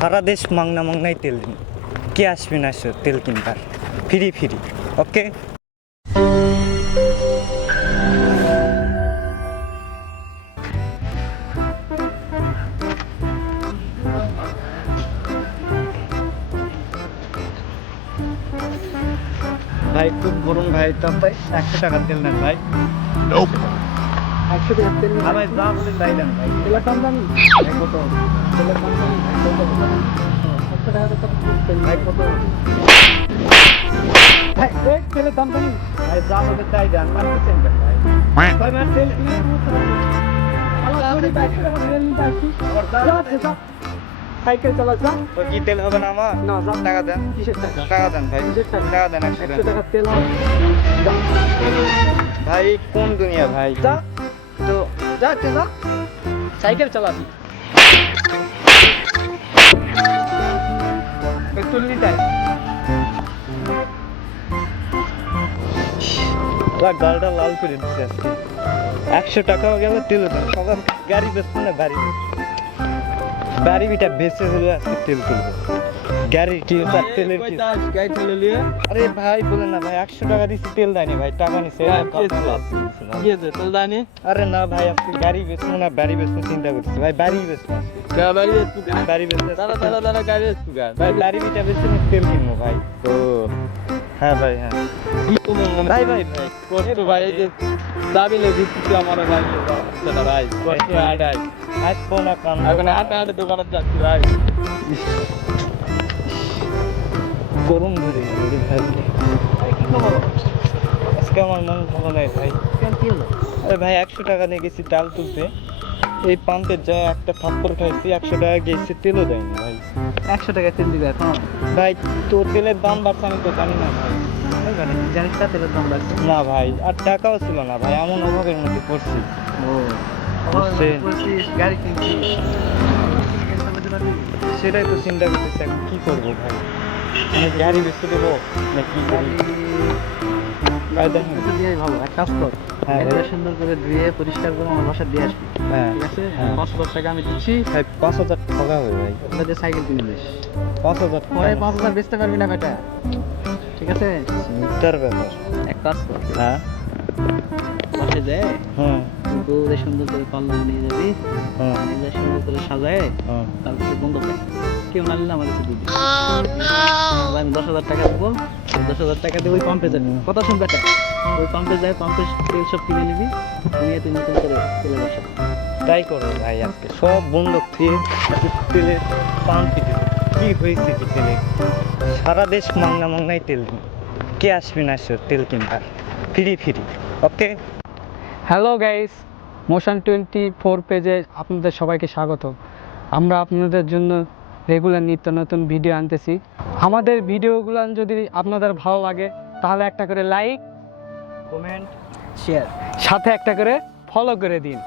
সারা দেশ মাংনা মাংনায় তেল দিন, কে আসবে না তেল কিনবার, ফ্রি ফ্রি। ওকে, ভাই খুব গরম ভাই, তাই 100 টাকার তেল নেন ভাই। 100 টাকা তেল ভাই যা বলেন তাই দেন ভাই। তেলের দাম জানি ভাই কত? তেলের দাম জানি 100 টাকা তেল ভাই কত? ভাই এক তেলের দাম জানি ভাই যা বলেন তাই দেন, মানতেছেন কেন ভাই? ভাই ভাই তেল কিনে আল্লাহ আমি 100 টাকা তেল নিতে আসছি সাইকেল চালাচ্ছা তো কি তেল হবে না আমার? না যা টাকা দেন, কিসের টাকা টাকা দেন ভাই, কিসের টাকা? টাকা দেন 100 100 টাকা। টাকা তেল হবে যা ভাই কোন দুনিয়া ভাই? যা তো যা যা সাইকেল চালাবি পেট্রোল নিতে গালটা লাল করে দিচ্ছে আজকে। 100 টাকাও গেল তেল দেন, সকাল গাড়ি বেচবো না, বাড়ি বিটা বেচে দিলে আজকে তেল তুলবো। গাড়ি কি তেলের কি? গাড়ি চলে নিয়ে আরে ভাই বলে না ভাই, 100 টাকা দিচ্ছি তেল দেয়নি ভাই, টাকা নিছে। গিয়ে দে তোর জানি আরে না ভাই, আজকে গাড়ি বেচবো না, বাড়ি বেচবো চিন্তা করছি ভাই, বাড়ি বেচবো আজকে। গাড়ি একটু বাড়ি বেচবো দাঁড়া দাঁড়া দাঁড়া গাড়ি একটু ভাই, বাড়ি বিটা বেচে আমি তেল কিনবো ভাই। ও হ্যাঁ ভাই, হ্যাঁ ভাই ভাই ভাই কষ্ট ভাই এই যে দাবিলে দিচ্ছি আমার গাড়ি সেটা ভাই কষ্ট আড়াই আসবো না কান। এখন হাঁটা হাঁটা দোকানে যাচ্ছি ভাই গরম ধরে গেল রে ভাই। কি খবর আজকে আমার মন ভালো নাই ভাই। কেন কি হলো আরে ভাই 100 টাকা নিয়ে গেছি ডাল তুলতে, এই পাম্পের যায় একটা থাপ্পড় খাইছি, 100 টাকা গেছে, তেলও দেয়নি ভাই। 100 টাকা তেল দিবে এখন ভাই তোর তেলের দাম বাড়ছে আমি তো জানি না ভাই। জানিস না তেলের দাম বাড়ছে না ভাই, আর টাকাও ছিল না ভাই, এমন অভাবের মধ্যে পড়ছি। ও বুঝছেন? গাড়ি কিনছি সেটাই তো চিন্তা করতেছি এখন কি করবো ভাই, আমি গাড়ি বেচতে দেবো না কি করি? ভাই দেখেন, দিয়ে ভালো এক কাজ কর হ্যাঁ, এটা সুন্দর করে ধুয়ে পরিষ্কার করে আমার বাসা দিয়ে আসবি হ্যাঁ ঠিক আছে হ্যাঁ। 5,000 টাকা আমি দিচ্ছি ভাই 5,000 টাকা হবে ভাই, ওটা দিয়ে সাইকেল কিনে দিস 5,000 পরে টাকা 5,000 বেচতে পারবি না বেটা ঠিক আছে চিন্তার ব্যাপার। এক কাজ কর হ্যাঁ বাসে যায় হুম বউরে সুন্দর করে পাল্লা নিয়ে যাবি হুম নিয়ে সুন্দর করে সাজায় হুম। তারপরে বন্ধ করে কেউ না নিলে আমার কাছে দিবি আমি 10,000 টাকা দেবো 10,000 টাকা দিয়ে ওই পাম্পে যাবি কথা শুন বেটা ওই পাম্পে যায় পাম্পে তেল সব কিনে নিবি নিয়ে তুই নতুন করে তেলে বসা তাই করবো ভাই, আজকে সব বন্ধক দিয়ে তেলে পাম্পি দেবো। কি হয়েছে কি তেলে? সারা দেশ মাংনা মাংনায় তেল দিন, কে আসবে না তেল কিনবার, ফ্রি ফ্রি। ওকে, হ্যালো গাইস মোশন 24 পেজে আপনাদের সবাইকে স্বাগত। আমরা আপনাদের জন্য রেগুলার নিত্য নতুন ভিডিও আনতেছি। আমাদের ভিডিওগুলো যদি আপনাদের ভালো লাগে তাহলে একটা করে লাইক কমেন্ট শেয়ার সাথে একটা করে ফলো করে দিন।